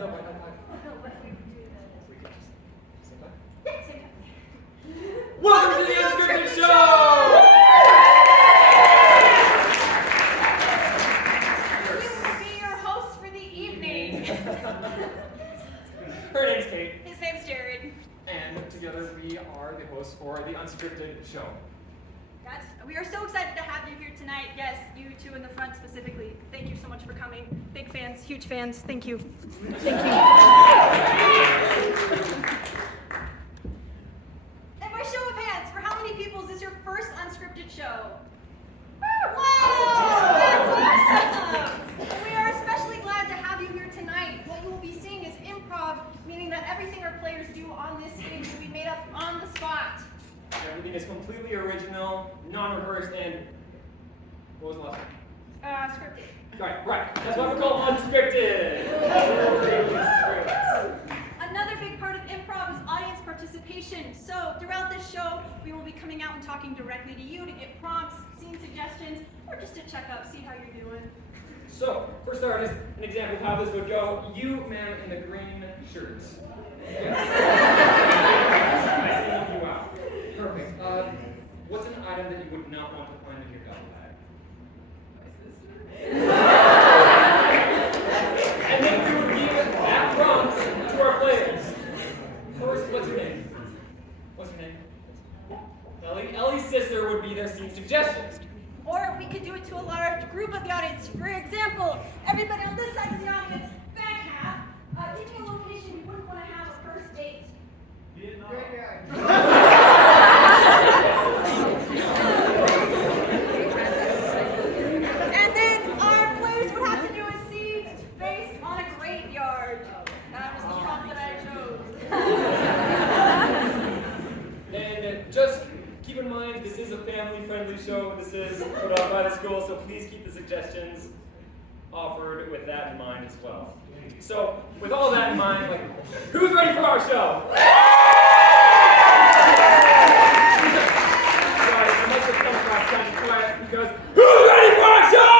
No, why not? We could just say bye. Yeah, same time. Welcome to the Unscripted Show! We will be your hosts for the evening. Her name's Kait. His name's Jared. And together we are the hosts for the Unscripted Show. Yes, we are so excited to have you here tonight. Yes, you two in the front specifically. Thank you so much for coming. Big fans, huge fans. Thank you. Thank you. And by show of hands, for how many people is this your first unscripted show? Wow! That's awesome! We are especially glad to have you here tonight. What you will be seeing is improv, meaning that everything our players do on this stage will be made up on the spot. Everything is completely original, non-rehearsed, and what was the last one? Scripted. Right. That's why we call unscripted. Another big part of improv is audience participation. So throughout this show, we will be coming out and talking directly to you to get prompts, scene suggestions, or just to check up, see how you're doing. So, for starters, an example of how this would go. You, ma'am, in the green shirt. Yes. I singled you out. Perfect. What's an item that you would not want to find in your duffel bag? And then we would give that prompt to our players. First, what's your name? What's your name? Ellie. Ellie's sister would be their scene suggestions. Or we could do it to a large group of the audience. For example, everybody on this side of the audience, back half, give me a location you wouldn't want to have a first date. And then our players would have to do a scene based on a graveyard. That was the prompt that I chose. And just keep in mind, this is a family-friendly show. This is put on by the school, so please keep the suggestions offered with that in mind as well. So, with all that in mind, who's ready for our show? Sorry, I must have come across kind of quiet because who's ready for our show?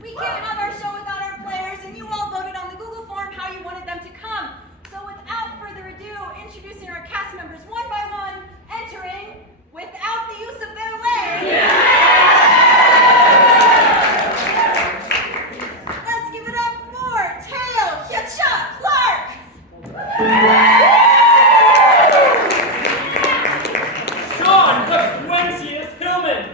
We can't have our show without our players, and you all voted on the Google form how you wanted them to come. So without further ado, introducing our cast members one by one, entering without the use of their legs. Let's give it up for Teyo, Hya-Cha, Clarke. Shawn, the Quenchiest Hillman.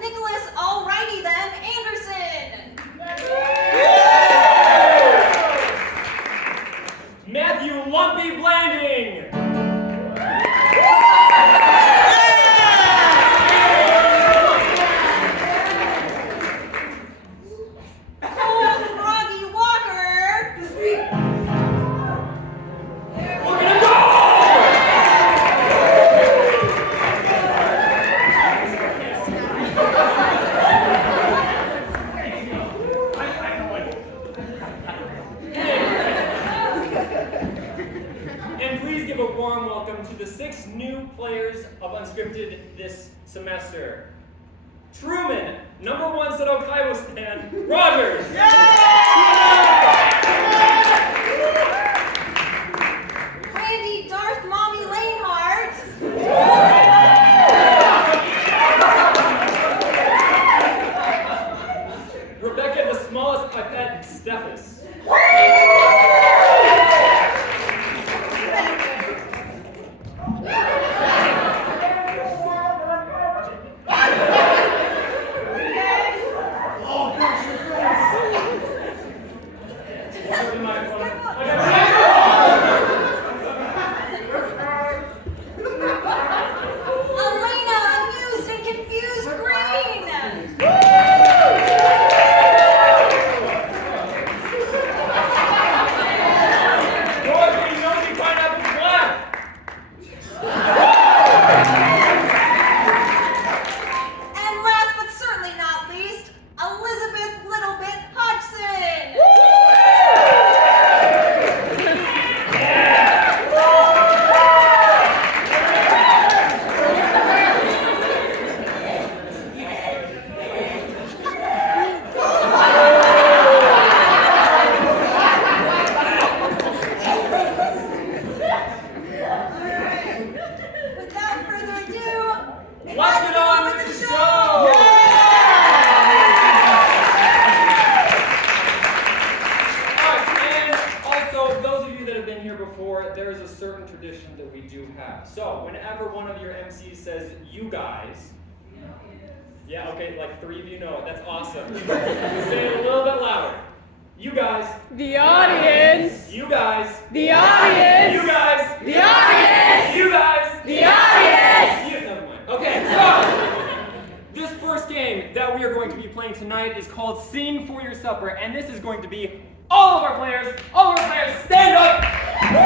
Nicholas, alrighty then, Anderson. Matthew Lumpy Blanding. Froggy Walker. Look at him go! And please give a warm welcome to the 6 new players of Unscripted this semester. Truman, #1 Seto Kaiba stan, Rogers. Randi, Darth, Mommy, Lainhart. Rebecca, the smallest Pipette, Steffes. Alayna, Amused and Confused Green. certain tradition that we do have. So whenever one of your MCs says, "You guys," yeah, okay, like 3 of you know it. That's awesome. Say it a little bit louder. You guys. The audience. You guys. The audience. You guys. The audience. You guys. The audience. Never mind. Okay, so this first game that we are going to be playing tonight is called Sing for Your Supper, and this is going to be all of our players, stand up! Hey,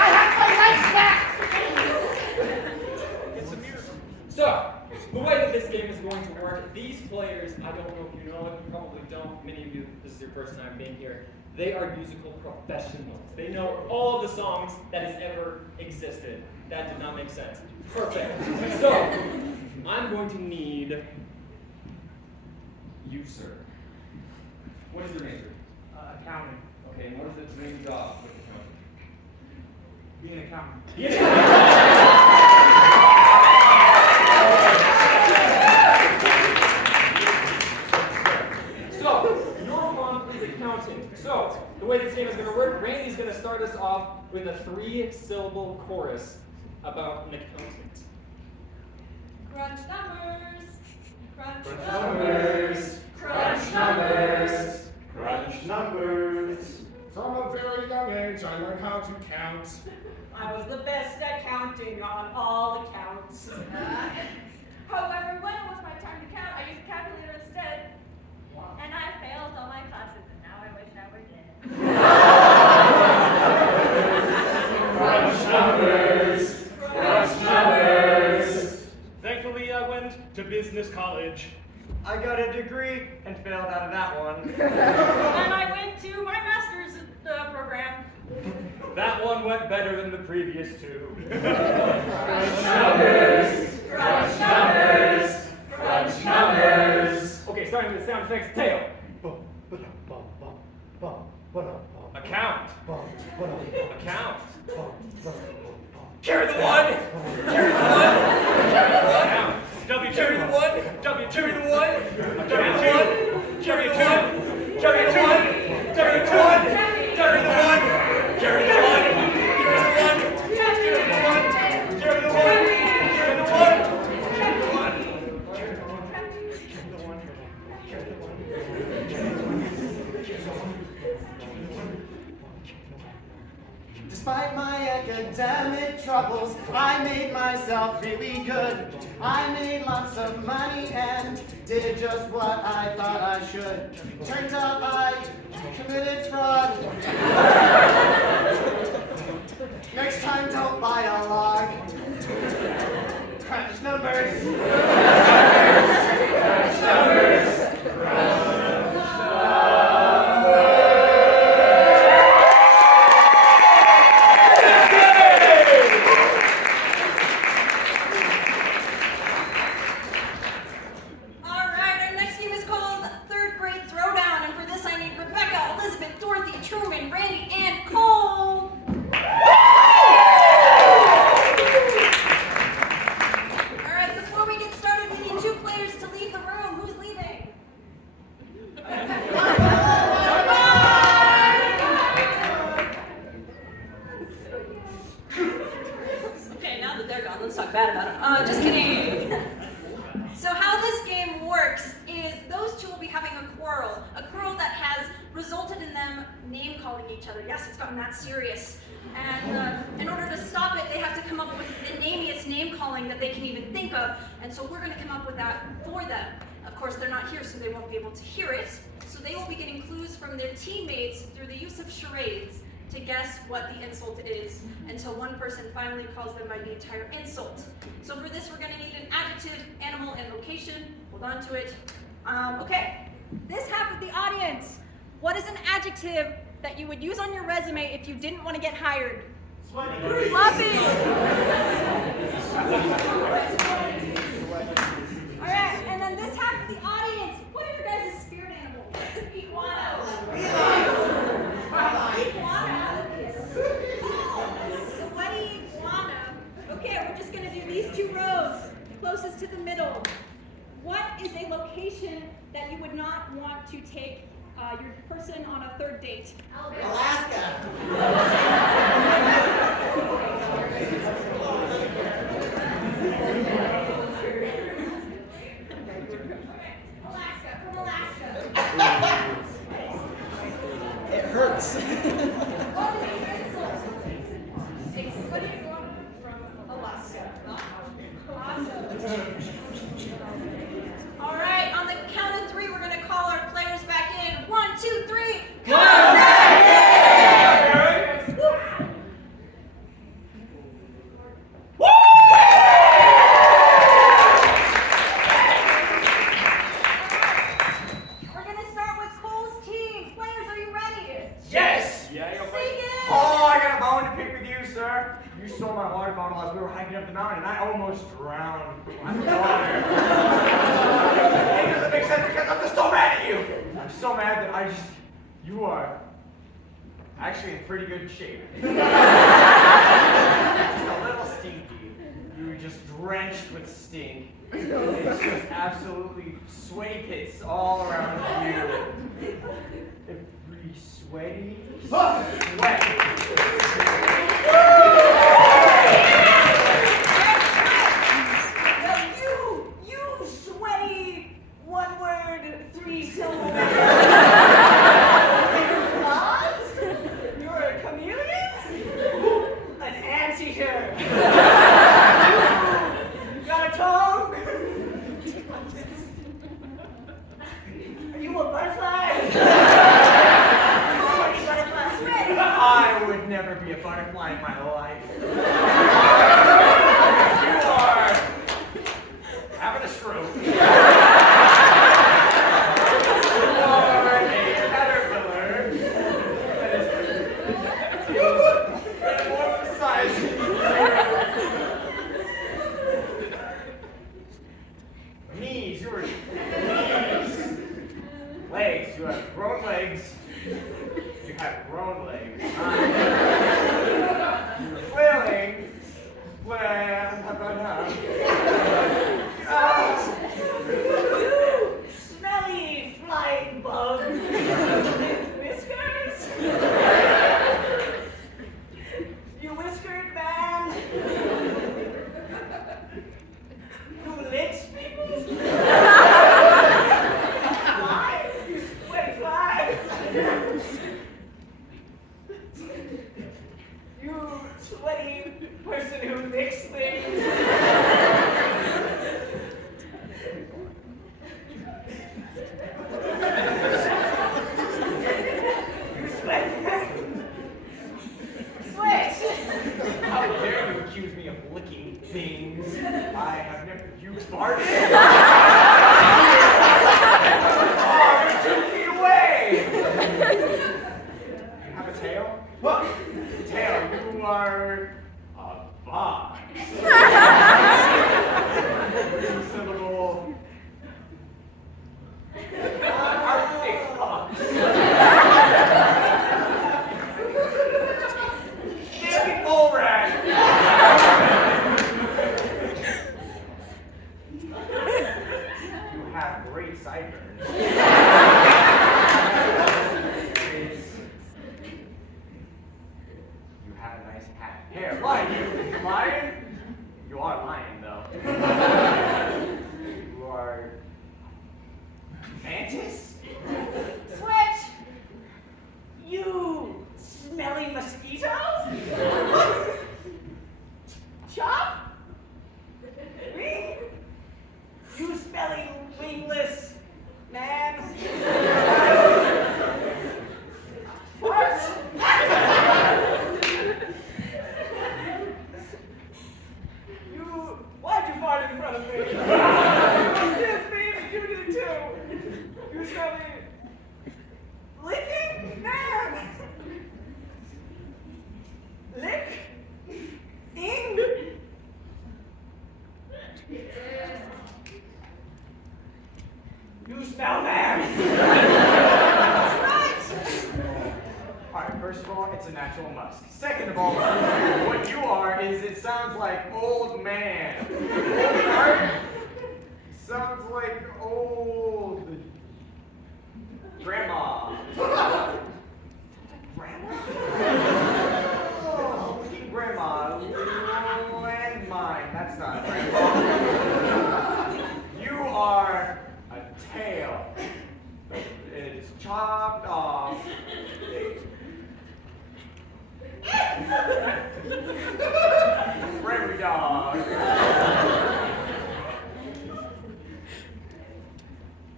I have my lunch back. So, the way that this game is going to work, these players, I don't know if you know it, you probably don't, many of you, this is your first time being here, they are musical professionals. They know all of the songs that has ever existed. That did not make sense. Perfect. So, I'm going to need you, sir. What is your major? Accounting. Okay, and what is the dream job with accounting? Being an accountant. So, your mom is accounting. So, the way this game is going to work, Randy's going to start us off with a 3-syllable chorus about an accountant. Crunch numbers. Crunch numbers. Crunch numbers. Crunch numbers. From a very young age, I learned how to count. I was the best at counting on all accounts. However, when it was my time to count, I used a calculator instead. And I failed all my classes, and now I wish I were dead. Crunch numbers. Crunch numbers. Thankfully, I went to business college. I got a degree and failed out of that one. And I went to my master's program. That one went better than the previous 2. Crunch numbers. Crunch numbers. Crunch numbers. Okay, starting with sound effects, Teyo. Account. Account. Carry the one. Carry the one. Carry the one. Account. W2. Carry the one. W2. Carry the one. Carry the W2. one. Carry the one. Carry the one. Carry the one. Carry the one. Carry the one. Carry the one. Carry the one. Carry the one. Carry the one. Carry the one. Despite my academic troubles, I made myself really good. I made lots of money and did just what I thought I should. Turns out I committed fraud. Next time, don't buy a log. Crunch numbers. Crunch numbers. Crunch Dorothy, Truman, Randi, and Cole. Alright, before we get started, we need 2 players to leave the room. Who's leaving? Okay, now that they're gone, let's talk bad about them. Just kidding. So how this game works is those 2 will be having a quarrel that has resulted in them name-calling each other. Yes, it's gotten that serious. And in order to stop it, they have to come up with the namiest name-calling that they can even think of. And so we're going to come up with that for them. Of course, they're not here, so they won't be able to hear it. So they will be getting clues from their teammates through the use of charades to guess what the insult is until one person finally calls them by the entire insult. So for this, we're going to need an adjective, animal, and location. Hold on to it. Okay, this half of the audience. What is an adjective that you would use on your resume if you didn't want to get hired? Lumpy. All right, and then this half of the audience. What are your guys' spirit animals? Iguana. Iguana. Sweaty iguana. Okay, we're just going to do these 2 rows, closest to the middle. What is a location that you would not want to take Your person on a third date. Alaska. Alaska, from Alaska. It hurts. What do you want from Alaska? Awesome. All right, on the count of 3, we're going to call our players back in. 1, 2, 3. Come back in! We're going to start with Cole's team. Players, are you ready? Yes! Yeah, you're Sing it! Oh, I got a bone to pick with you, sir. You stole my water bottle as we were hiking up the mountain, and I almost drowned in the water. It doesn't make sense because I'm just so mad at you. I'm so mad that you are actually in pretty good shape. Just a little stinky. You were just drenched with stink. It's just absolutely sweaty pits all around you. Every sweaty sweat. You sweaty, one-word, 3-syllable. You're a chameleon? An anteater. You got a tongue? Are you a butterfly? I would never be a butterfly in my life. You are having a stroke. You are a caterpillar that is metamorphosizing. Knees, you are knees. Legs, you have grown legs. You have grown legs. You're flailing. You smelly flying bug. Whiskers? You whiskered man? You licks people? Fly? You sweaty fly? You sweaty person who licks things? You sweat. Sweat. How dare you accuse me of licking things? I have never. You farted? Oh, you're 2 feet away! You have a tail? What? Tail, you are a fox. Syllable. Arctic fox. Naked bull rat. You have great sideburns. You have a nice hat. Hair. Lion. You lion? You are lying, though. You are mantis? Switch! You smelly mosquito? Chop? Wing? You smelly wingless man? What? Why'd you fart in front of me? Yes, baby, give me the 2. You smelly licking man. Lick. Ing. You smell man. That's right. Alright, first of all, it's a natural musk. Second of all, what you are is it sounds like old man. Right? Sounds like old grandma. chopped off. Prairie dog.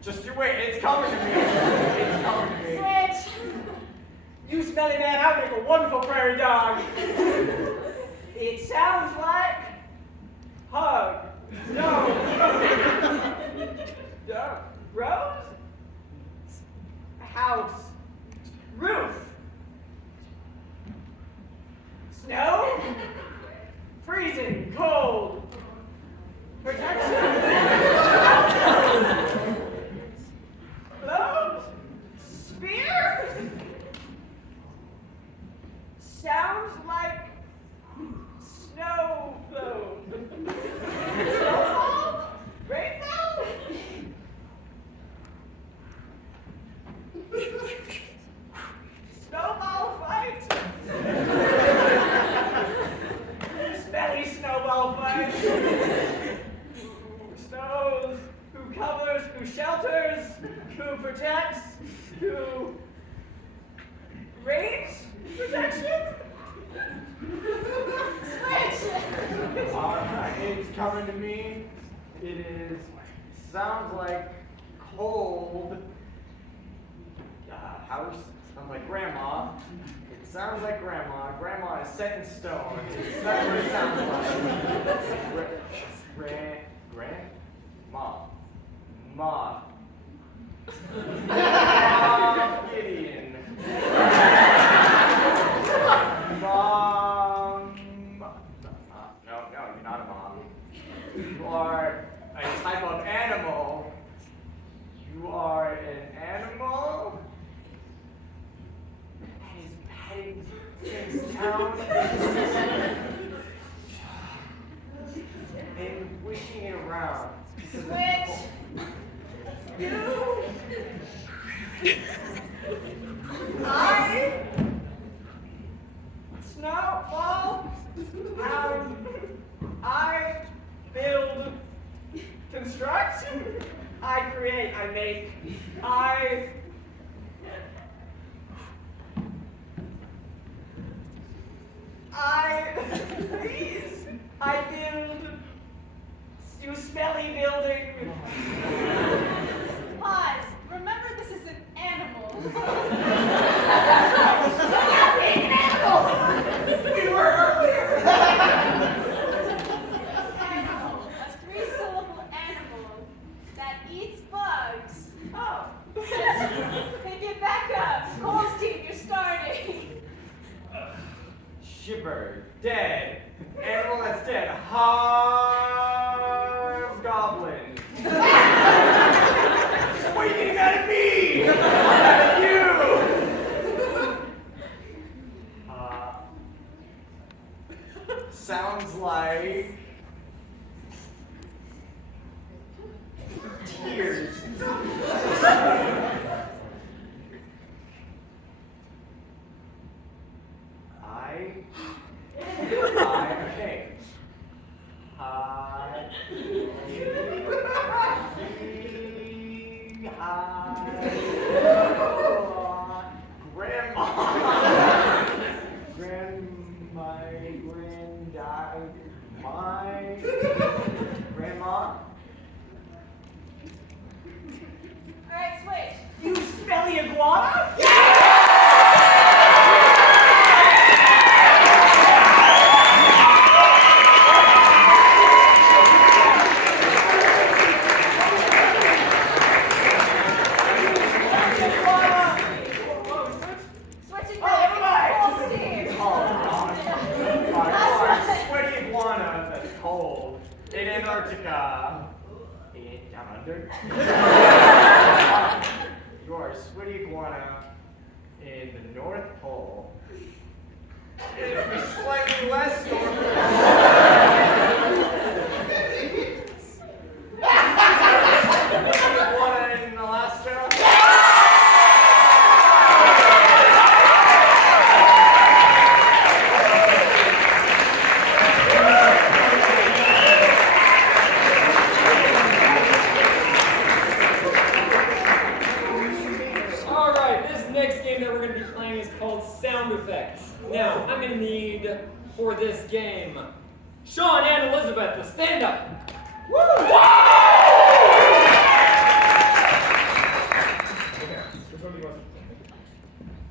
Just you wait, it's coming to me. It's coming to me. Switch. You smelly man, I would make a wonderful prairie dog. It sounds like hug. No. Rose? House. Roof. Snow? Freezing cold. Protection. Hello? Spear? Sounds like snow globe. Snowball? Rainbow? Snowball fight? Smelly snowball fight. Who snows, who covers, who shelters, who protects, who rains protection? Switch. Alright, it's coming to me. It is, sounds like cold. House, sounds like grandma. It sounds like grandma. Grandma is set in stone. That's what it sounds like. Grandma. Ma. Gideon. Mom. No, you're not a mom. You are a type of animal. You are an animal. And he's petting things down. And wishing it around. Switch. I snowball pound. I build, construct. I create. I make. I please. I build. You smelly building. Pause. Remember, this is an animal. Stop being an animal. We were earlier. Animal. A three-syllable animal that eats bugs. Oh. Pick it back up. Holstein, you're starting. Shiver. Dead. Animal that's dead. Hobgoblin. What are you getting out of me? Out of you? Sounds like tears. Okay. Grandma. My grandma. All right, switch. You smelly iguana? Switching Oh, back. never mind. Holstein. Oh, God. Sweaty iguana that's cold in Antarctica. Down under. You are a sweaty iguana in the North Pole. It'll be slightly less north. Iguana in Alaska. All right, sound effects. Now, I'm gonna need, for this game, Shawn and Elizabeth to stand up. Woo! Okay, which one do you want?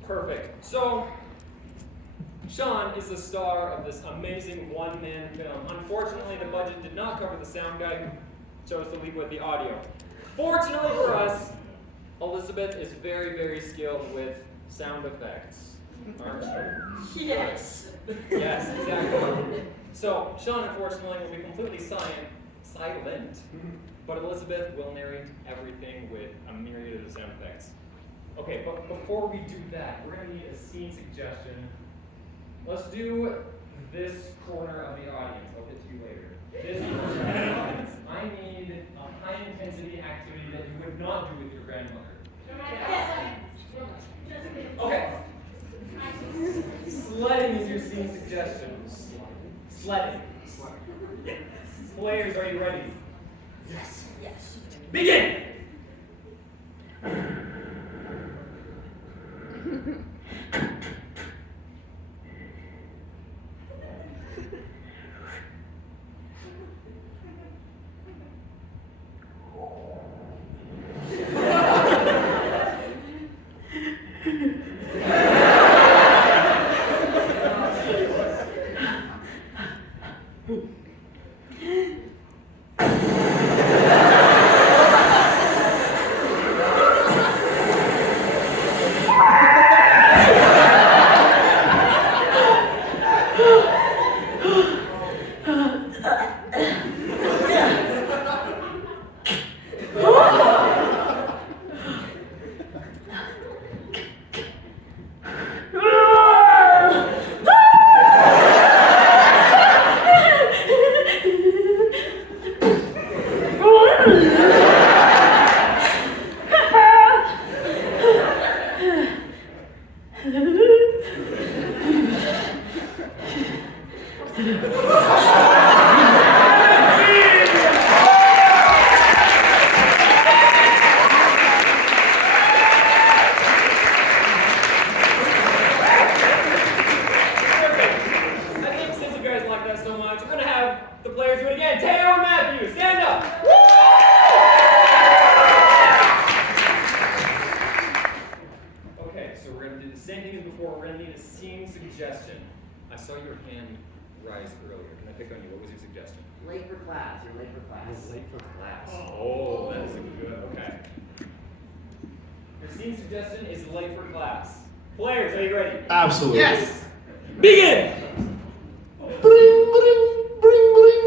Perfect. So, Shawn is the star of this amazing one-man film. Unfortunately, the budget did not cover the sound guy who chose to lead with the audio. Fortunately for us, Elizabeth is very, very skilled with sound effects, aren't you? Yes. Yes, exactly. So, Shawn, unfortunately, will be completely silent, but Elizabeth will narrate everything with a myriad of sound effects. Okay, but before we do that, we're going to need a scene suggestion. Let's do this corner of the audience. I'll get to you later. This corner of the audience. I need a high-intensity activity that you would not do with your grandmother. Okay. Sledding is your scene suggestion. Sledding. Players, are you ready? Yes. Yes. Begin! Absolutely. Yes. Begin! Bring, bring, bring, bring,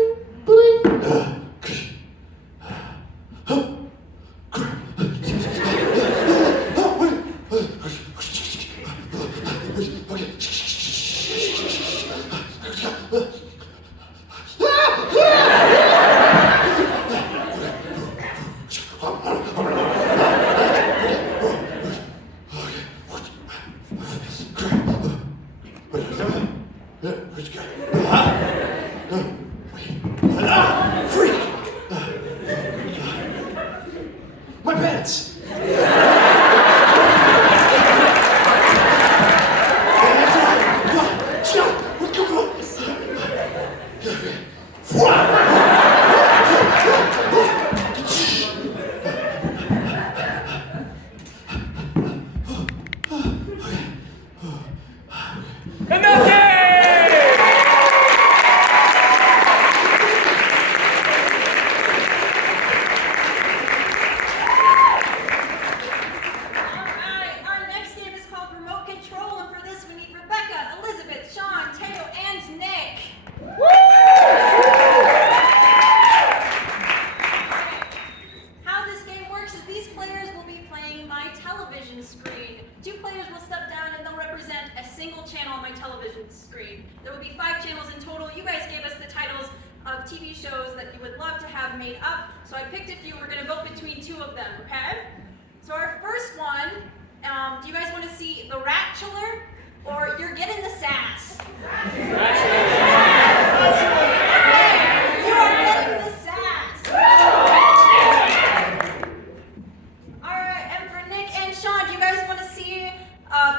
bring.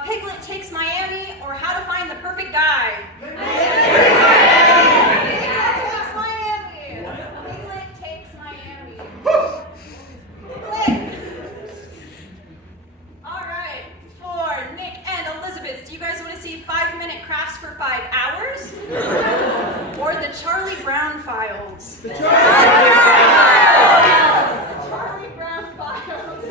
Piglet Takes Miami, or How to Find the Perfect Guy. Piglet Takes Miami. Piglet Takes Miami. Piglet. All right, for Nick and Elizabeth, do you guys want to see 5-minute crafts for 5 hours? Or the Charlie Brown Files? The Charlie Brown Files.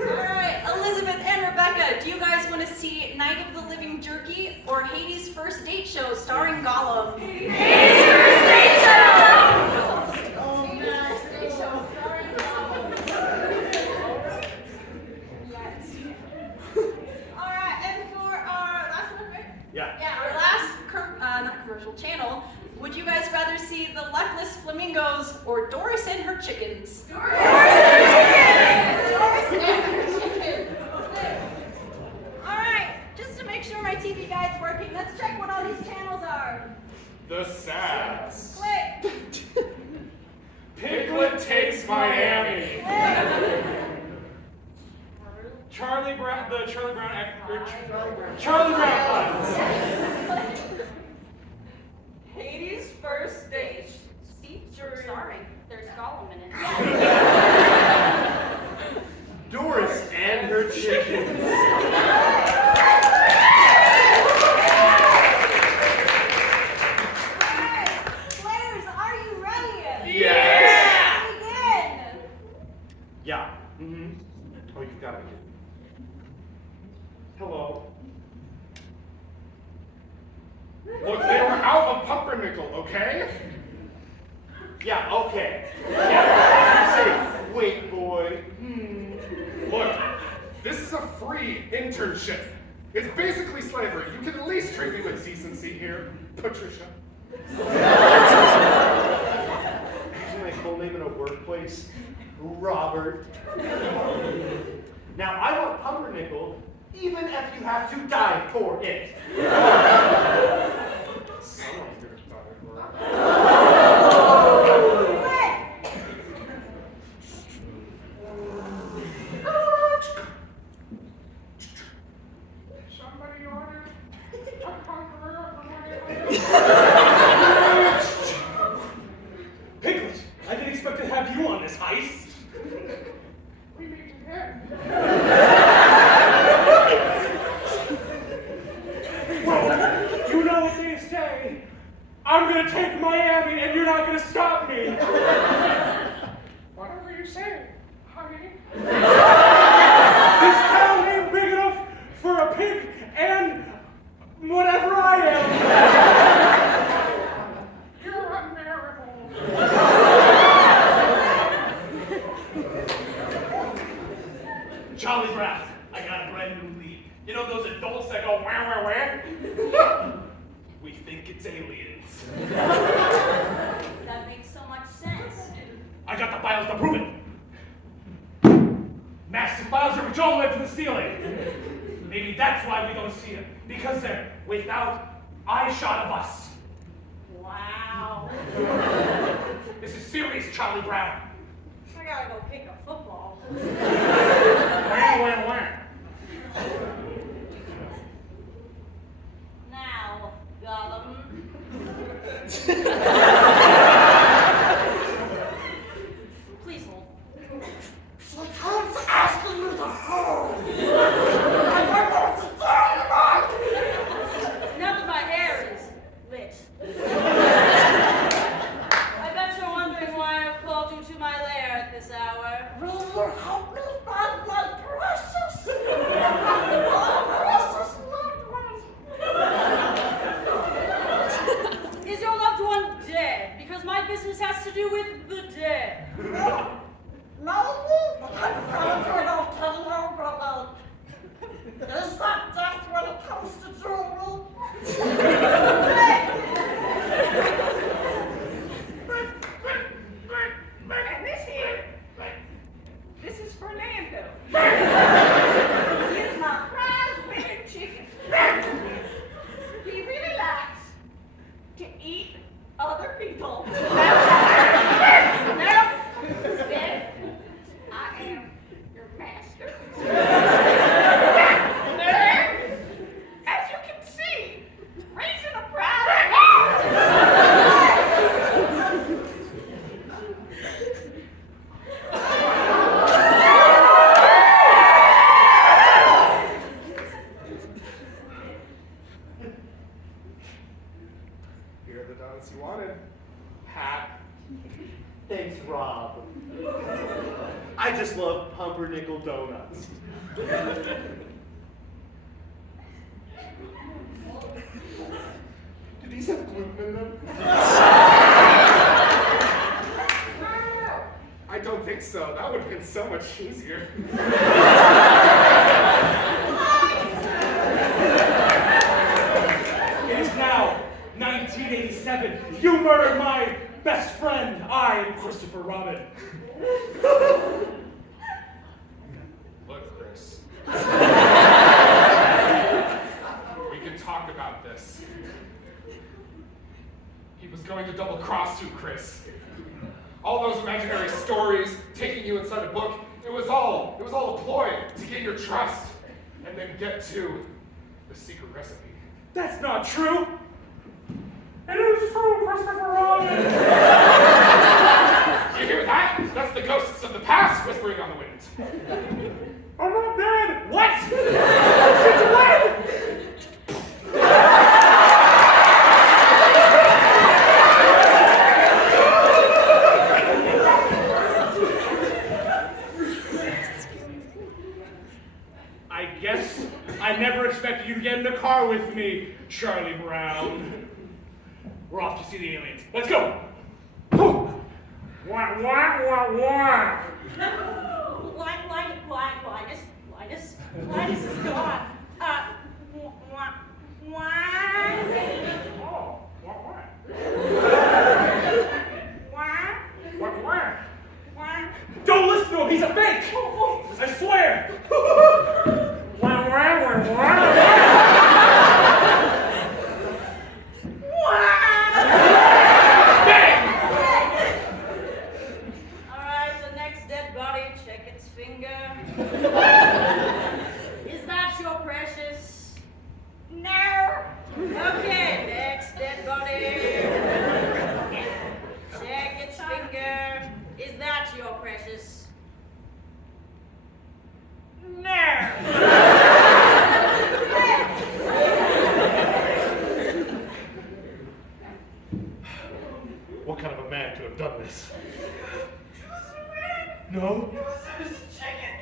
All right, Elizabeth and Rebecca, do you guys want to see Night of the Living Jerky or Hades' First Date Show starring Gollum? Hades' First Date Show! Hades' First Date Show starring Gollum. Yes. All right, and for our last one, right? Yeah. Our last not commercial channel, would you guys rather see the Luckless Flamingos or Doris and her chickens? Doris and her chickens. All right, just to make sure my TV guide's working, let's check what all these channels are. The Sass. Click. Piglet Takes Miami. Click. Charlie Brown Files. Hades' First Date. Sorry, there's Gollum in it. Doris and her chickens. Alright, players, are you ready? Yeah. Begin. Yeah. Mm-hmm. Oh, you've got it. Hello. Look, they were out of pumpernickel, okay? Yeah, okay. Yeah. Say, wait, boy. Look, this is a free internship. It's basically slavery. You can at least treat me with decency here, Patricia. Using my full name in a workplace, Robert. Now, I want pumpernickel, even if you have to die for it. Someone's gonna die for it. Somebody ordered a conqueror. Piglet, I didn't expect to have you on this heist. We meet again. Well, you know what they say. I'm gonna take Miami and you're not gonna stop me. Whatever you say, honey. This town ain't big enough for a pig and whatever I am. You're a miracle. Charlie Brown, I got a brand new lead. You know those adults that go wah? We think it's aliens. That makes so much sense. I got the files to prove it. Massive files that reach all the way to the ceiling. Maybe that's why we don't see them. Because they're without eye shot of us. Wow. This is serious, Charlie Brown. I gotta go kick a football. Wah. Now, Gollum. Please hold. She comes asking you to hold. I don't know what to do anymore. Now my hair is lit. I bet you're wondering why I've called you to my lair at this hour. Will you help me find my precious? Precious loved ones. Is your loved one dead? Because my business has to do with the dead. Maybe, but I'm friends with old Teyo, but is that death when it comes to jewelry? And this here, this is for Lando. Here's my prize winning chicken. He really likes to eat other people. Now, instead, I am your master. I just love pumpernickel donuts. Do these have gluten in them? I don't think so. That would have been so much easier. It is now 1987. You murdered my best friend. I am Christopher Robin. Look, Chris. We can talk about this. He was going to double-cross you, Chris. All those imaginary stories, taking you inside a book, it was all a ploy to gain your trust, and then get to the secret recipe. That's not true. It is true, Christopher Robin. You hear that? That's the ghosts of the past whispering on the wind. I'm not dead. What? Since when? I guess I never expected you to get in the car with me, Charlie Brown. We're off to see the aliens. Let's go. Wah, wah, wah, wah. Linus is gone. Don't listen to him, he's a fake! I swear! Alright, the next dead body, check its finger. Is that your precious? No! Okay, next dead body. Check its finger. Is that your precious? No! What kind of a man could have done this? No? It was a chicken!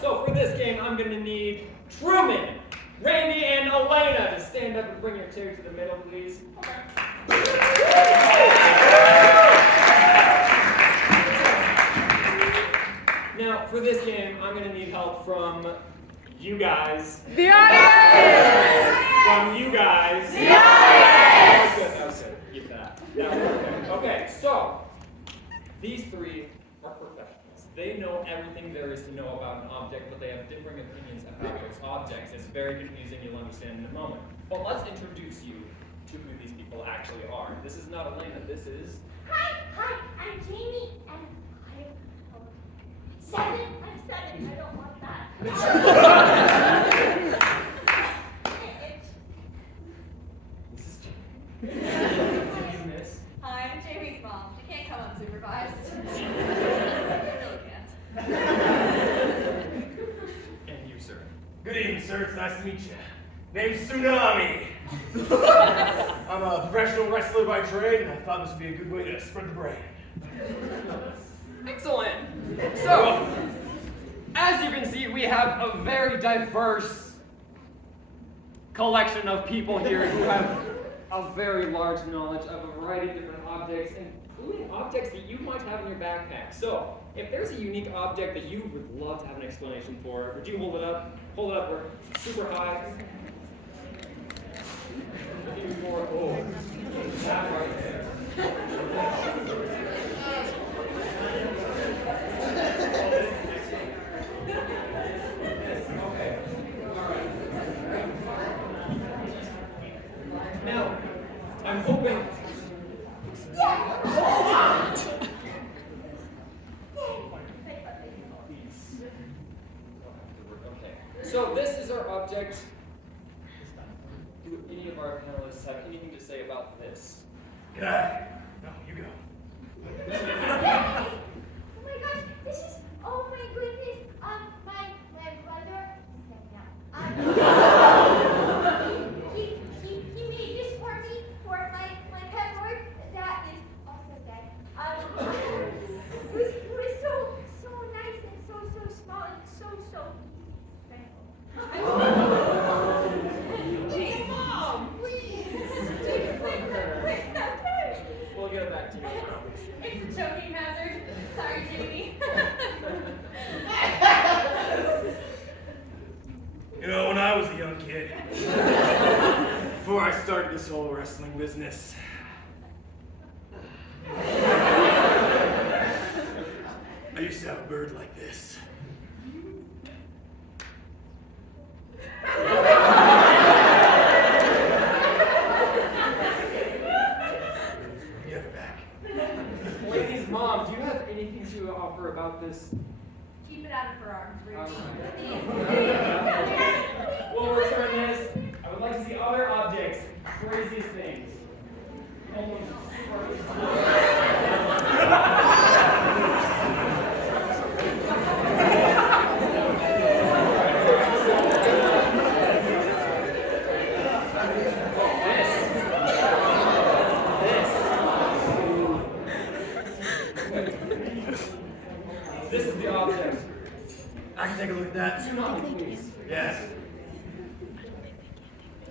So for this game, I'm going to need Truman, Randi, and Alayna to stand up and bring your chair to the middle, please. Now, for this game, I'm going to need help from you guys. The audience! From you guys. The audience! That was good. Keep that. That was perfect. Okay, so these three are professionals. They know everything there is to know about an object, but they have differing opinions about those objects. It's very confusing, you'll understand in a moment. But let's introduce you to who these people actually are. This is not Alayna, this is... Hi, I'm Jamie, and I'm 7. I don't want that. This is Jamie. Miss. Hi, I'm Jamie's mom. She can't come unsupervised. She really can't. And you, sir. Good evening, sir. It's nice to meet you. Name's Tsunami. I'm a professional wrestler by trade, and I thought this would be a good way to spread the brand. Excellent. So, as you can see, we have a very diverse collection of people here who have a very large knowledge of a variety of different objects, including objects that you might have in your backpack. So, if there's a unique object that you would love to have an explanation for, would you hold it up? Hold it up or super high. Oh, that right there. Okay, all right. Now, I'm hoping. Okay. So this is our object. Do any of our panelists have anything to say about this? Can I? No, you go. Oh my gosh, this is this whole wrestling business. I used to have a bird like this. Ladies, Mom, do you have anything to offer about this? Keep it out of her arms, Ruby. We'll return this. I would like to see other objects. Craziest things. This is the object. I can take a look at that. Tsunami, please. Yes.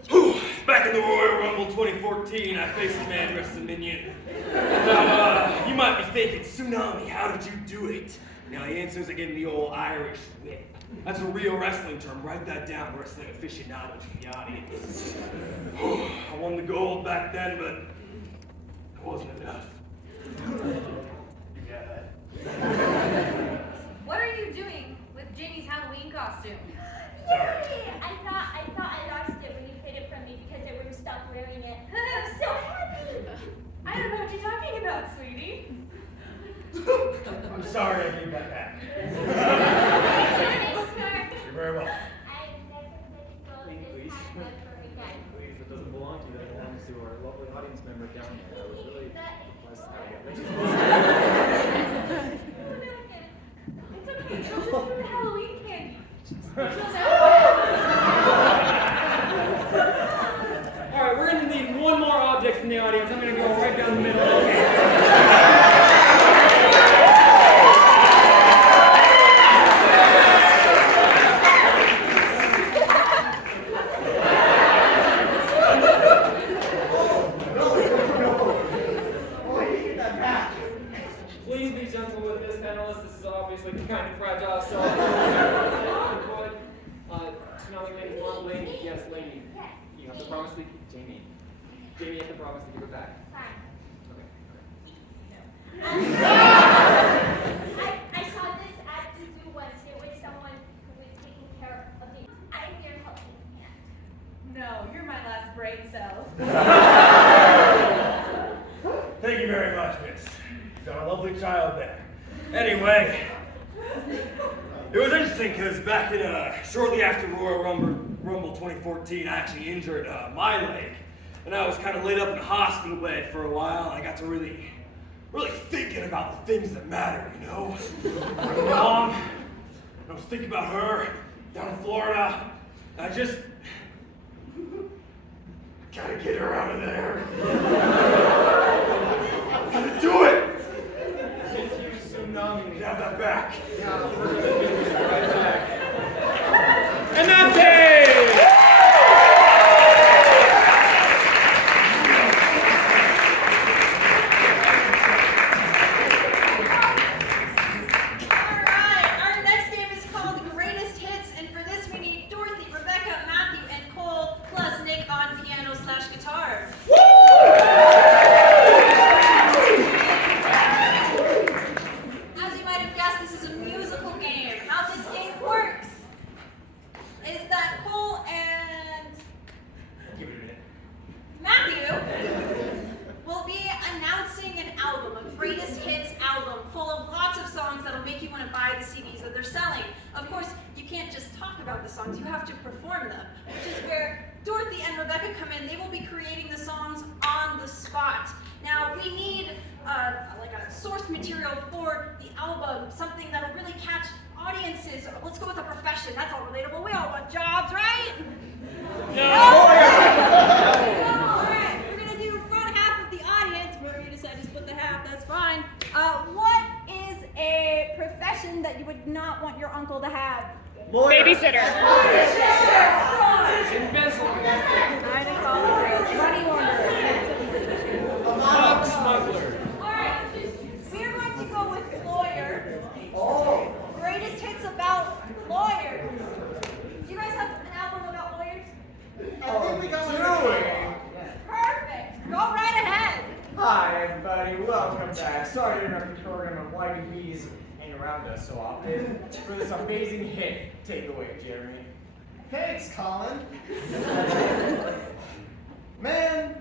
Whew. Back in the Royal Rumble 2014, I faced a man dressed as a minion. Now, you might be thinking, Tsunami, how did you do it? Now, the answer is I gave him the old Irish whip. That's a real wrestling term. Write that down, wrestling aficionados for the audience. I won the gold back then, but it wasn't enough. You got that? What are you doing with Ginny's Halloween costume? Yay! I thought I lost it when you hid it from me because I would have stopped wearing it. I'm so happy! I don't know what you're talking about, sweetie. I'm sorry I gave that back. You're very welcome. Please, it doesn't belong to you. That belongs to our lovely audience member down here. I was really blessed to have you. It's okay, girl. Just do the Halloween candy. Alright, we're going to need one more object from the audience. I'm going to go right down the middle. Okay. Please be gentle with this panelist. This is obviously kind of fragile, so Tsunami Lady, one lady, yes, lady. You have to promise to keep Jamie. Jamie, you have to promise to give it back. Fine. Okay. I saw this at the zoo once. There was someone who was taking care of me. I'm your helping hand. No, you're my last brain cell. Thank you very much, miss. You've got a lovely child there. Anyway, it was interesting because back in shortly after Royal Rumble 2014, I actually injured my leg, and I was kind of laid up in a hospital bed for a while. And I got to really thinking about the things that matter, you know. My mom. I was thinking about her down in Florida. I just gotta get her out of there. Gotta do it. Just use Tsunami. Have that back. Yeah, we're going to do this right back. And that's it! Alright, our next game is called Greatest Hits, and for this we need Dorothy, Rebecca, Matthew, and Cole, plus Nick on piano/guitar. As you might have guessed, this is a musical game. How this game works is that Cole and Give it a minute. Matthew will be announcing an album, a greatest hits album, full of lots of songs that'll make you want to buy the CDs that they're selling. Of course, you can't just talk about the songs, you have to perform them, which is where Dorothy and Rebecca come in. They will be creating the songs on the spot. Now, we need like a source material for the album, something that'll really catch audiences. Let's go with a profession. That's all relatable. We all want jobs, right? No! Alright, we're gonna do front half of the audience. We're gonna decide to split the half, that's fine. What is a profession that you would not want your uncle to have? Babysitter. Money launderer. Dog smuggler. Alright, we're going to go with lawyer. Greatest hits about lawyers. Do you guys have an album about lawyers? I think we got one. Perfect. Welcome back. Sorry to interrupt the program of why do bees hang around us so often. For this amazing hit, take it away, Jeremy. Thanks, Colin. Man,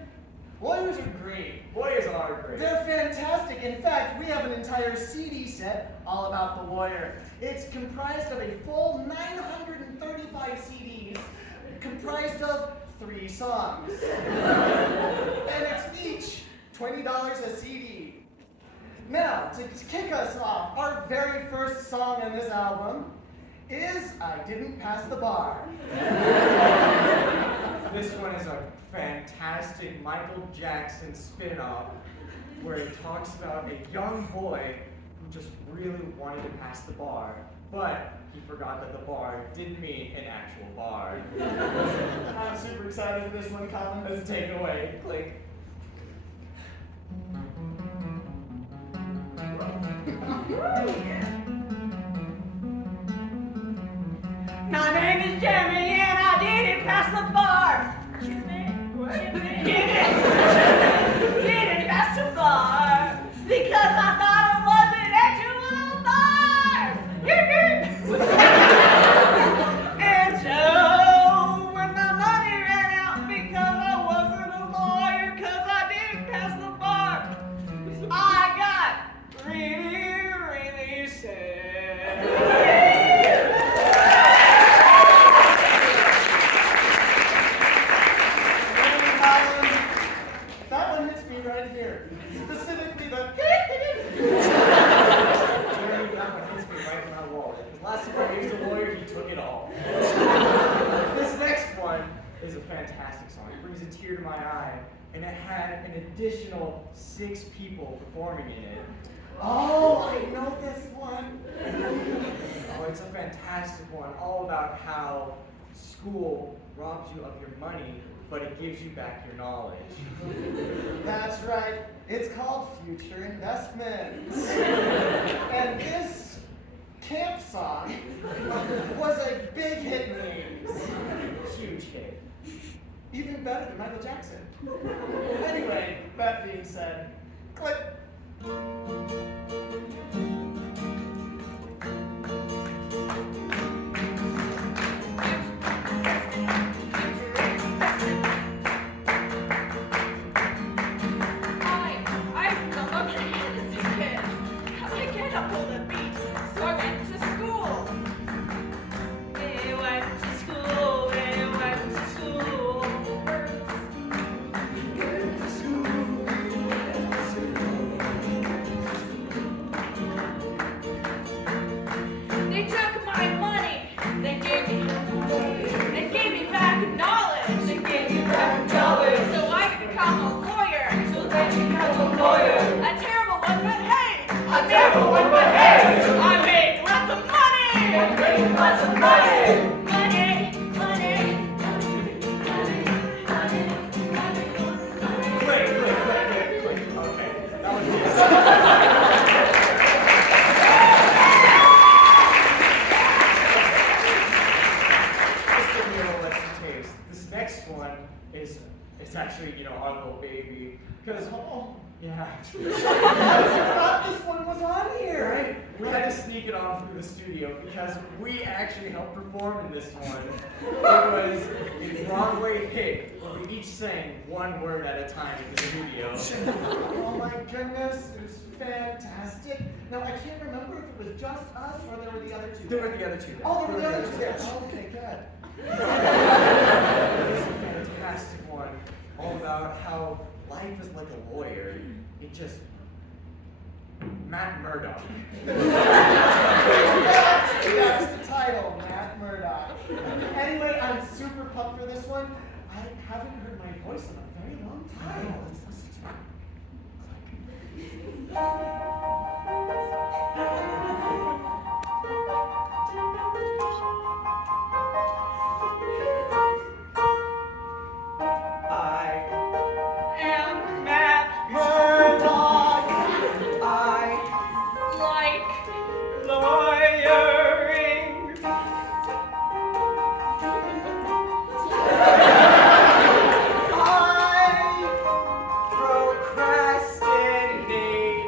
Warriors are great. Warriors are great. They're fantastic. In fact, we have an entire CD set all about the Warrior. It's comprised of a full 935 CDs, comprised of 3 songs. And it's each $20 a CD. Now, to kick us off, our very first song on this album is I Didn't Pass the Bar. This one is a fantastic Michael Jackson spin-off where he talks about a young boy who just really wanted to pass the bar, but he forgot that the bar didn't mean an actual bar. I'm super excited for this one, Colin. Let's take it away. Click. My name is Jeremy and I didn't pass the bar. Didn't pass the bar because I thought it was an actual bar. And so when my money ran out because I wasn't a lawyer because I didn't pass the bar, I got really, really sad. That one hits me right here. Specifically the Jeremy, that one hits me right in my wallet. Because last time I used a lawyer, he took it all. This next one is a fantastic song. It brings a tear to my eye, and it had an additional 6 people performing in it. Oh, I know this one. Oh, it's a fantastic one, all about how school robs you of your money, but it gives you back your knowledge. That's right. It's called Future Investments. And this camp song was a big hit in the 80s. Huge hit. Even better than Michael Jackson. Anyway, that being said, click. Because we actually helped perform in this one. It was a Broadway hit where we each sang one word at a time in the studio. Oh my goodness, it was fantastic. Now, I can't remember if it was just us or there were the other 2. There were the other 2. Oh, there were the other 2. Yes. Oh, okay, good. It was a fantastic one, all about how life is like a lawyer. It just... Matt Murdock. That's the title, Matt Murdock. Anyway, I'm super pumped for this one. I haven't heard my voice in a very long time. Let's listen to I am Matt Murdock. Like lawyering. I procrastinate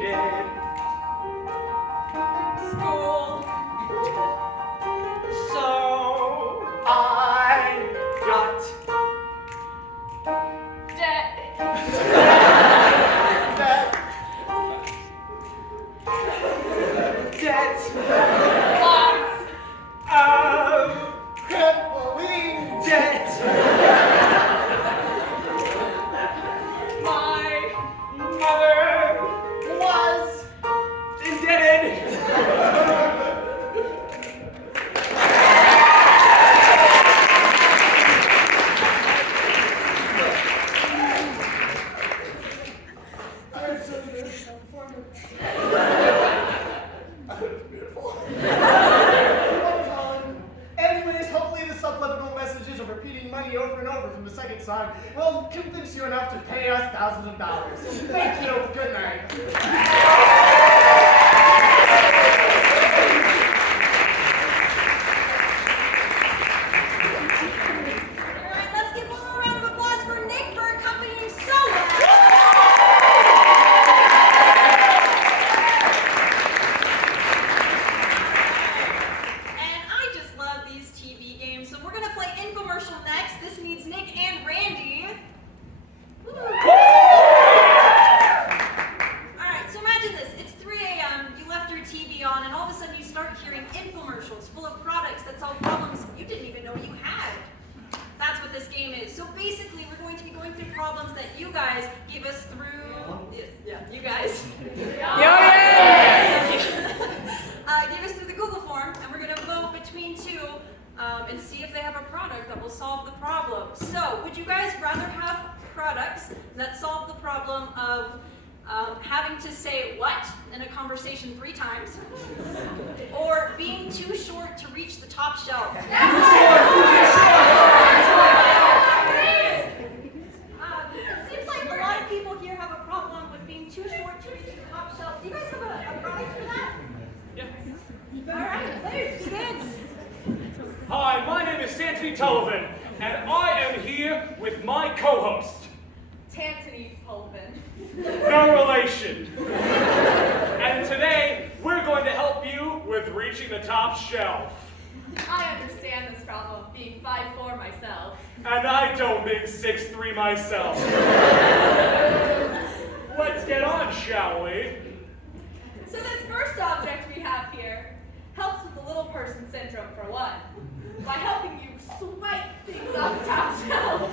second song will convince you enough to pay us thousands of dollars. Thank you. Good night. Alright, let's give one more round of applause for Nick for accompanying so well. And I just love these TV games, so we're gonna play infomercial next. This needs Nick and Randy. Alright, so imagine this. It's 3 a.m., you left your TV on, and all of a sudden you start hearing infomercials full of products that solve problems you didn't even know you had. That's what this game is. So basically, we're going to be going through problems that you guys gave us through... Yeah, you guys. Gave us through the Google form, and we're going to vote between two and see if they have a product that will solve the problem. So, would you guys rather have products that solve the problem of having to say what in a conversation 3 times, or being too short to reach the top shelf? It seems like a lot of people here have a problem with being too short to reach the top shelf. Do you guys have a product for that? Yeah. All right, please begin. Hi, my name is Anthony Tullivan, and I am here with my co-host. Tantony Pulvin. No relation. And today, we're going to help you with reaching the top shelf. I understand this problem, being 5'4" myself. And I don't being 6'3" myself. Let's get on, shall we? So this first object we have here helps with the little person syndrome for one, by helping you swipe things off the top shelf.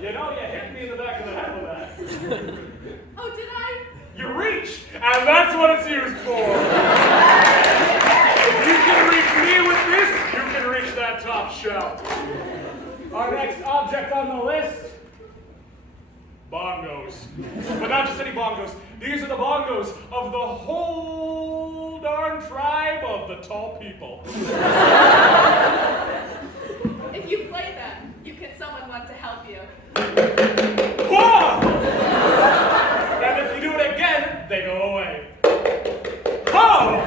You know, you hit me in the back of the head with that. Oh, did I? You reach, and that's what it's used for. If you can reach me with this, you can reach that top shelf. Our next object on the list, bongos. But not just any bongos. These are the bongos of the whole darn tribe of the tall people. If you play them, you get someone want to help you. Whoa! And if you do it again, they go away. Oh!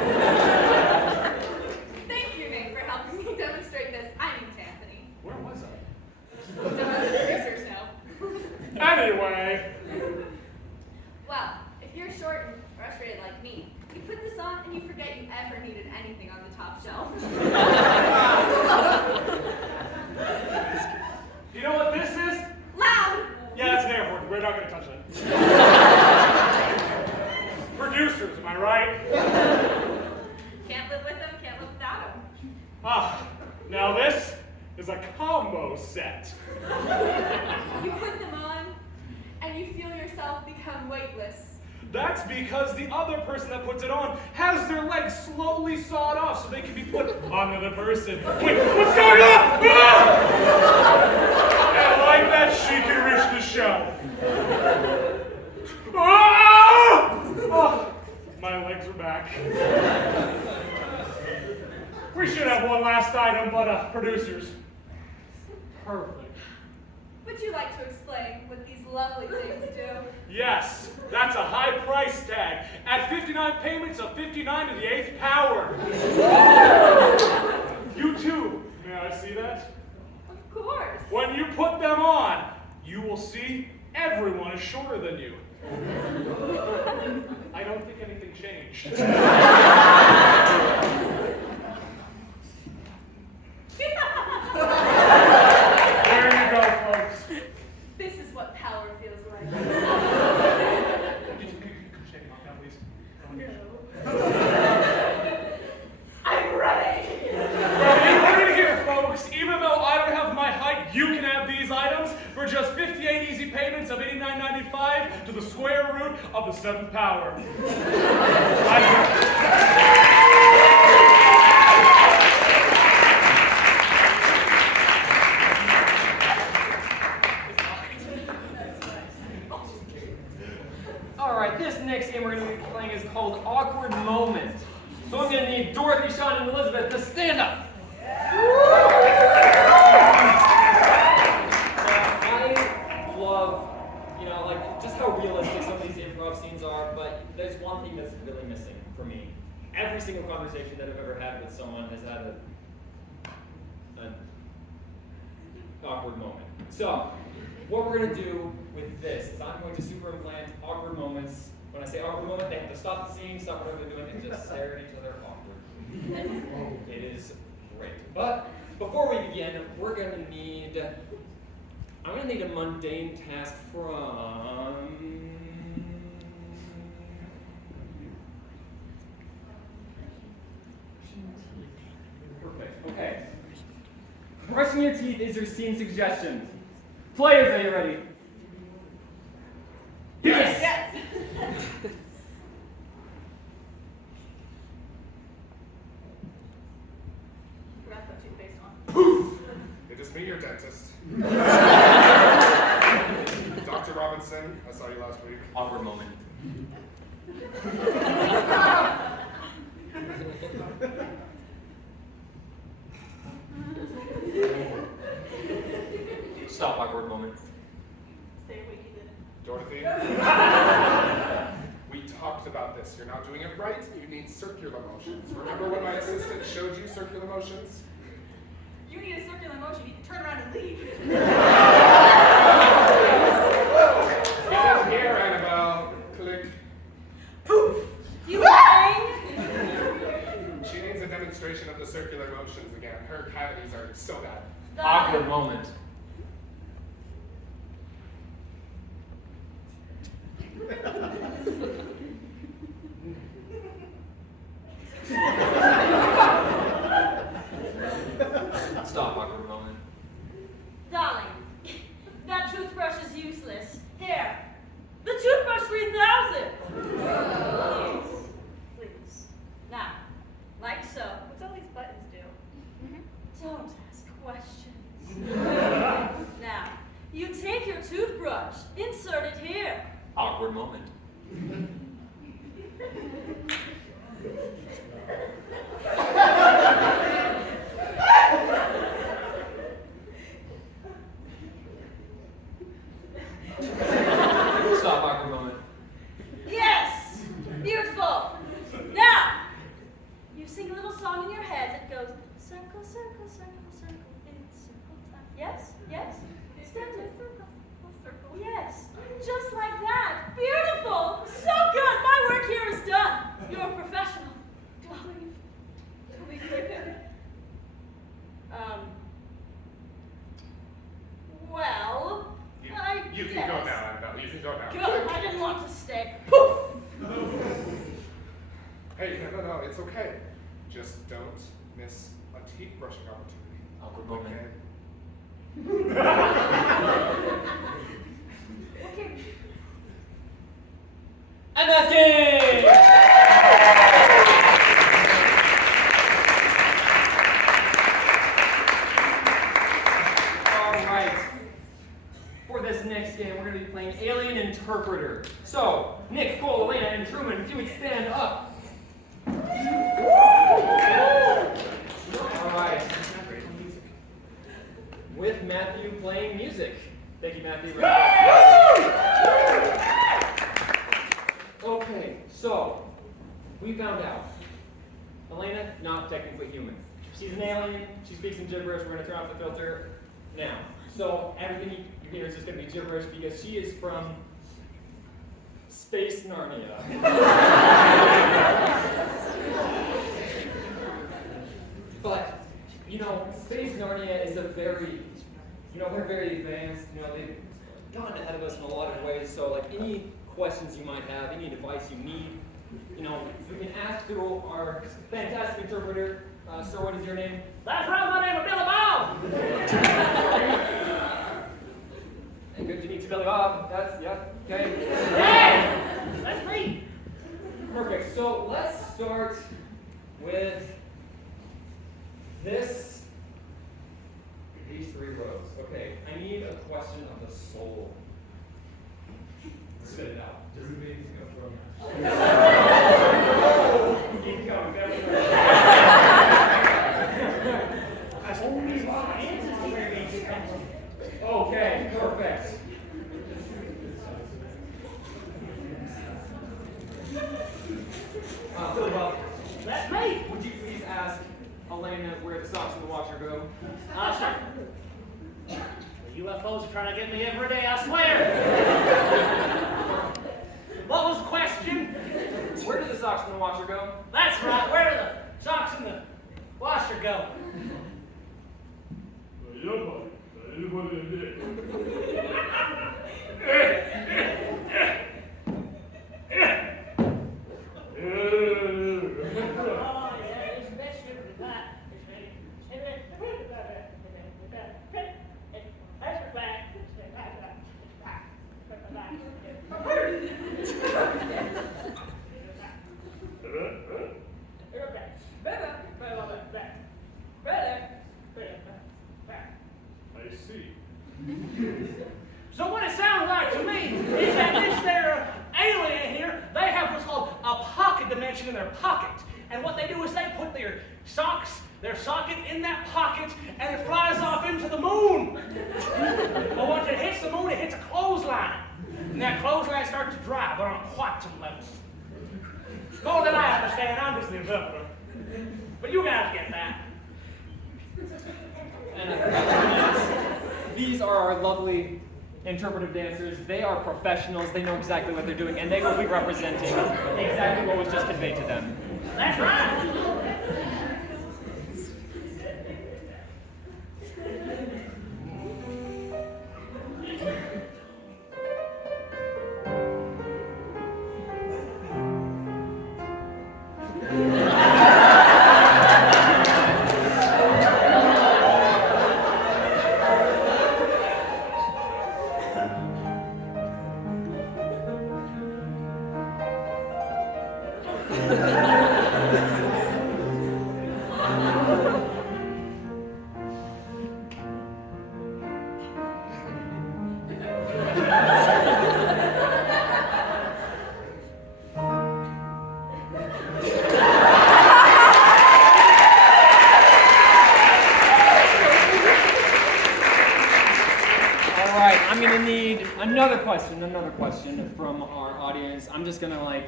Thank you, Nick, for helping me demonstrate this. I mean, Anthony. Where was I? The producers know. Anyway. Well, if you're short and frustrated like me, you put this on and you forget you ever needed anything on the top shelf. You know what this is? Loud! Yeah, that's an air horn. We're not going to touch that. Producers, am I right? Can't live with them, can't live without them. Ah, now this is a combo set. You put them on, and you feel yourself become weightless. That's because the other person that puts it on has their legs slowly sawed off so they can be put onto the person. Wait, what's going on? Ah! And like that, she can reach the shelf. Ah! Oh, my legs are back. We should have one last item, but producers. Perfect. Would you like to explain what these lovely things do? Yes, that's a high price tag. At 59 payments of 59 to the 8th power. You too. May I see that? Of course. When you put them on, you will see everyone is shorter than you. I don't think anything changed. There you go, folks. This is what power feels like. I'm ready! Well, you heard it here, folks. Even though I don't have my height, you can have these items for just 58 easy payments of $89.95 to the square root of the 7th power. Alright, this next game we're going to be playing is called Awkward Moment. So I'm going to need Dorothy, Shawn, and Elizabeth to stand up. an awkward moment. So, what we're going to do with this is I'm going to superimplant awkward moments. When I say awkward moment, they have to stop the scene, stop whatever they're doing, and just stare at each other awkward. It is great. But before we begin, we're going to need, I'm going to need a mundane task from, perfect, okay. Brushing your teeth is your scene suggestion. Players, are you ready? Yes! Yes. Forgot to put toothpaste on. Poof! It is me, your dentist. Dr. Robinson, I saw you last week. Awkward moment. Stop, awkward moment. Stay awake, you did it. Dorothy, we talked about this. You're not doing it right. You need circular motions. Remember when my assistant showed you circular motions? You need a circular motion. You can turn around and leave. Get in here, Annabelle. Click. Poof! You lying? She needs a demonstration of the circular motions again. Her cavities are so bad. Awkward moment. Stop, awkward moment. Darling, that toothbrush is useless. Here, the toothbrush 3000. Please. Now, like so. What's all these buttons do? Don't ask questions. Now, you take your toothbrush, insert it here. Awkward moment. Stop, awkward moment. Yes! Beautiful! Now, you sing a little song in your head that goes circle, circle, circle, circle, it's circle time. Yes? Yes? Stand in circle. Circle. Yes. Just like that. Beautiful! So good! My work here is done. You're a professional. Do I leave? Do we leave him? Well, You can go now, Annabelle. You can go now. Good. I didn't want to stay. Poof! Hey, no, it's okay. Just don't miss a teeth brushing opportunity. Awkward moment. Okay. And that's game! All right. For this next game, we're going to be playing Alien Interpreter. So, Nick, Cole, Alayna, and Truman, if you would stand up. All right. With Matthew playing music. Thank you, Matthew. Okay, so we found out Alayna, not technically human. She's an alien. She speaks in gibberish. We're going to turn off the filter now. So everything you hear is just going to be gibberish because she is from Space Narnia. But, you know, Space Narnia is a very, they're very advanced. They've gone ahead of us in a lot of ways. So, like, any questions you might have, any advice you need, you can ask through our fantastic interpreter. Sir, what is your name? That's right, my name is Billy Bob! And good to meet you, Billy Bob. Okay. Hey! That's me! Perfect. So let's start with these three rows. Okay, I need a question of the soul. Spit it out. Just keep going, family. Okay, perfect. Billy Bob, That's me! would you please ask Alayna where the socks in the washer go? Sure. The UFOs are trying to get me every day, I swear. What was the question? Where do the socks in the washer go? That's right, where do the socks in the washer go? I see. So what it sounds like to me is that this there alien here, they have what's called a pocket dimension in their pocket. And what they do is they put their socks, their socket in that pocket, and it flies off into the moon. But once it hits the moon, it hits a clothesline. And that clothesline starts to dry, but on a quantum level. More than I understand, I'm just the interpreter. But you guys get that. These are our lovely interpretive dancers. They are professionals. They know exactly what they're doing, and they will be representing exactly what was just conveyed to them. That's right. Another question from our audience. I'm just gonna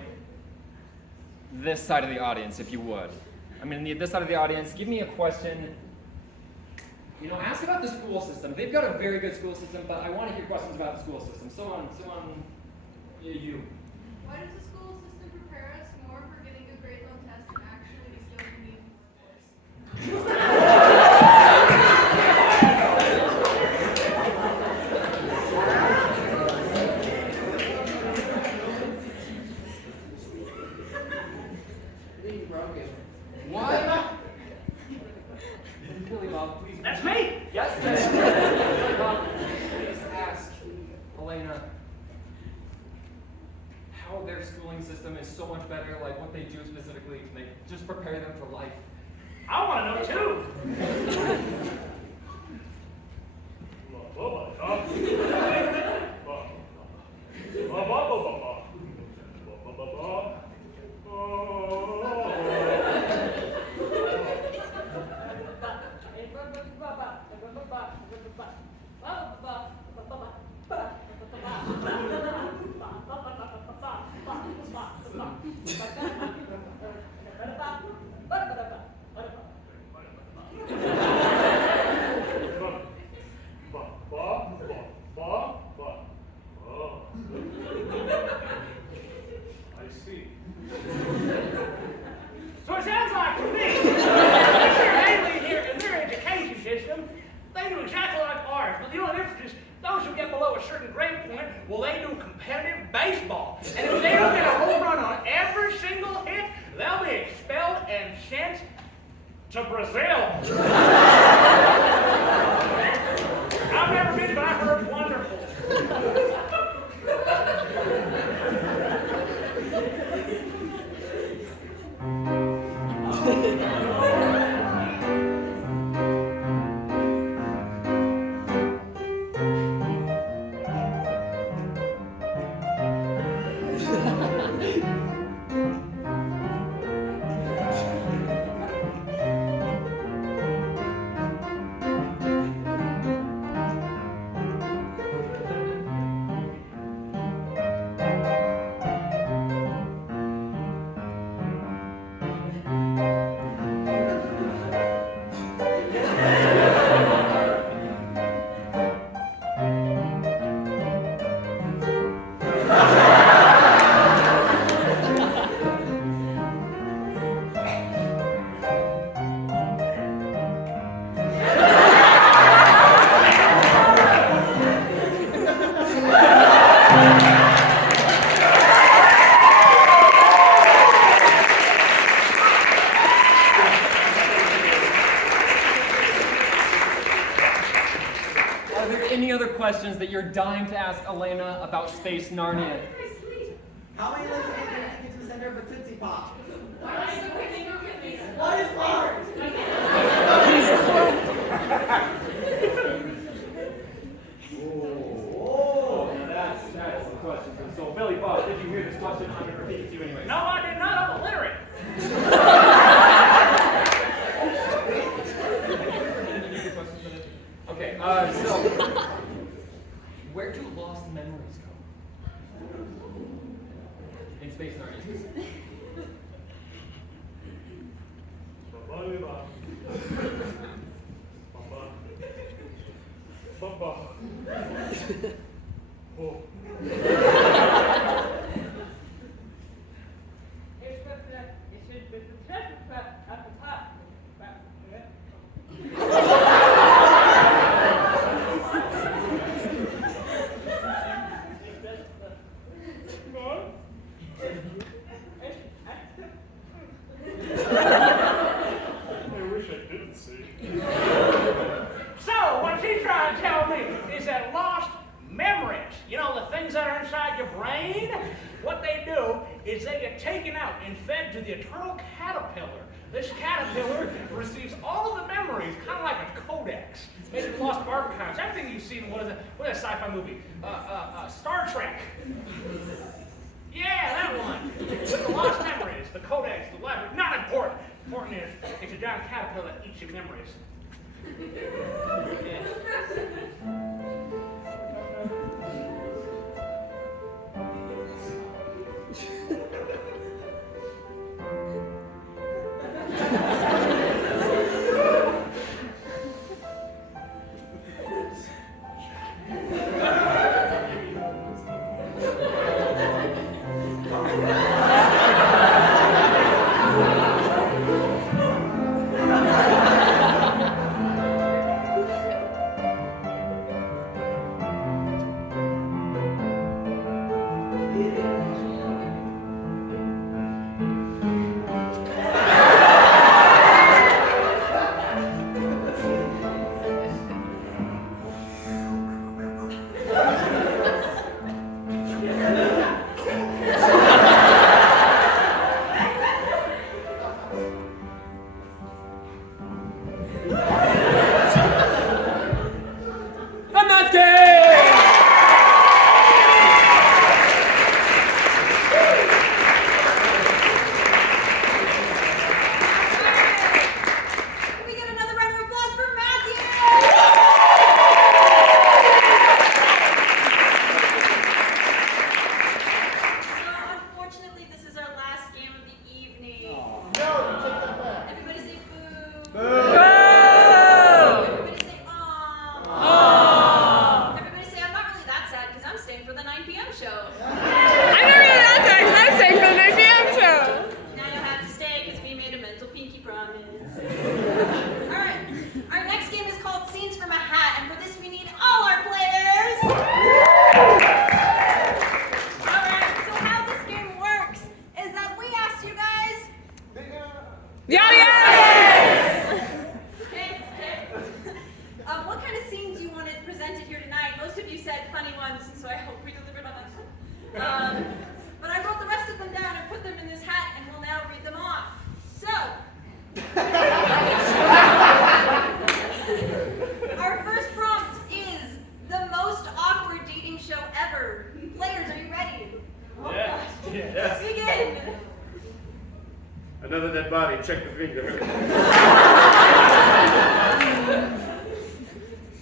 this side of the audience, if you would. I'm gonna need this side of the audience. Give me a question. Ask about the school system. They've got a very good school system, but I want to hear questions about the school system. So on, you. Why does the school system prepare us more for getting good grades on tests and actually still need more course? That's me! Yes, please ask Alayna how their schooling system is so much better, what they do specifically to just prepare them for life. I want to know too! So it sounds like to me, if they're alien here in their education system, they do exactly like ours. But the only difference is those who get below a certain grade point, well, they do competitive baseball. And if they don't get a home run on every single hit, they'll be expelled and sent to Brazil. I've never been, but I heard it's wonderful. any other questions that you're dying to ask Alayna about Space Narnia? How many legs can you get to the center of a Tootsie Pop? Why are you picking your kidneys? What is Mars? That's the question. So, Billy Bob, did you hear this question? I'm going to repeat it to you anyway. No, I did not. I'm illiterate. Okay, so where do lost memories go? In Space Narnia. So, what she's trying to tell me is that lost memories, you know, the things that are inside your brain, what they do is they get taken out and fed to the eternal caterpillar. This caterpillar receives all of the memories, kind of like a codex. Maybe lost archives. Everything you've seen, what is that sci-fi movie? Star Trek. Yeah, that one. With the lost memories, the codex, the library. Not important. Important is it's a giant caterpillar that eats your memories. Yeah. But I wrote the rest of them down and put them in this hat, and we'll now read them off. So, our first prompt is the most awkward dating show ever. Players, are you ready? Yeah. Yes. Begin. Another dead body. Check the finger.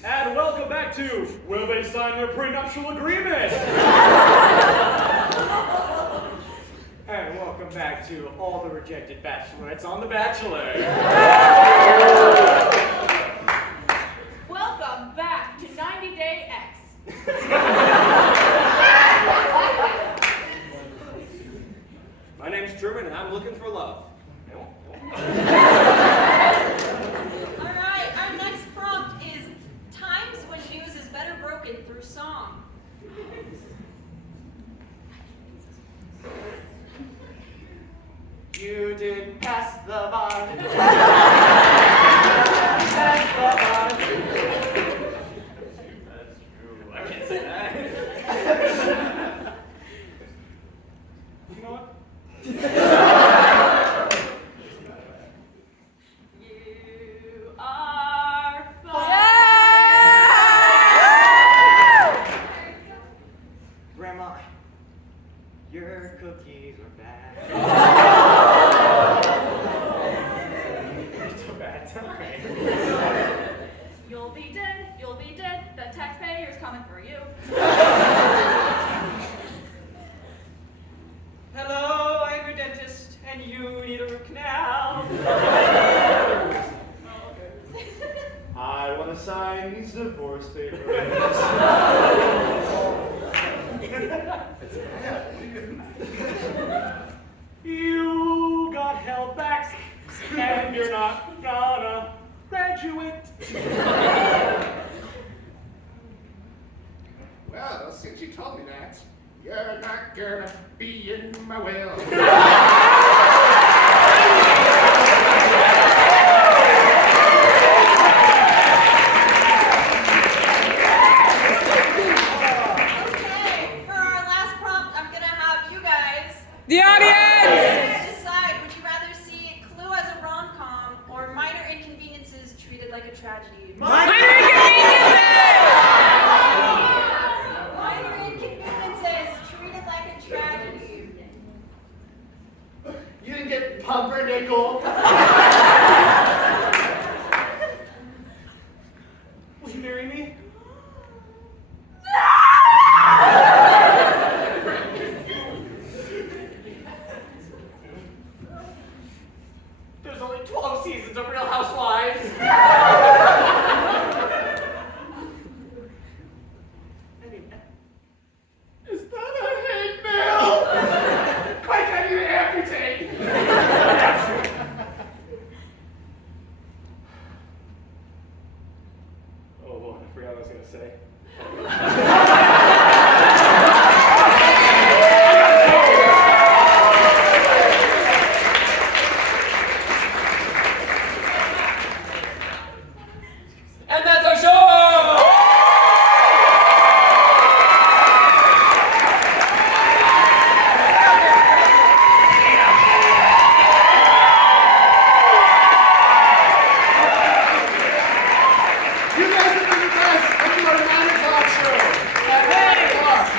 And welcome back to Will They Sign Their Prenuptial Agreement? And welcome back to all the rejected bachelorettes on The Bachelor. Welcome back to 90 Day X. My name's Truman, and I'm looking for love. Alright, our next prompt is times when news is better broken through song. You did pass the bar. sign these divorce papers. You got held back, and you're not gonna graduate. Well, since you told me that, you're not gonna be in my will. The audience! Decide, would you rather see Clue as a rom-com or Minor Inconveniences treated like a tragedy? Minor inconveniences! Minor Inconveniences treated like a tragedy. You didn't get pumpernickel. Will you marry me? There's only 12 seasons of Real Housewives. Is that a hate mail? Quite I need to amputate. Oh, boy, I forgot what I was gonna say.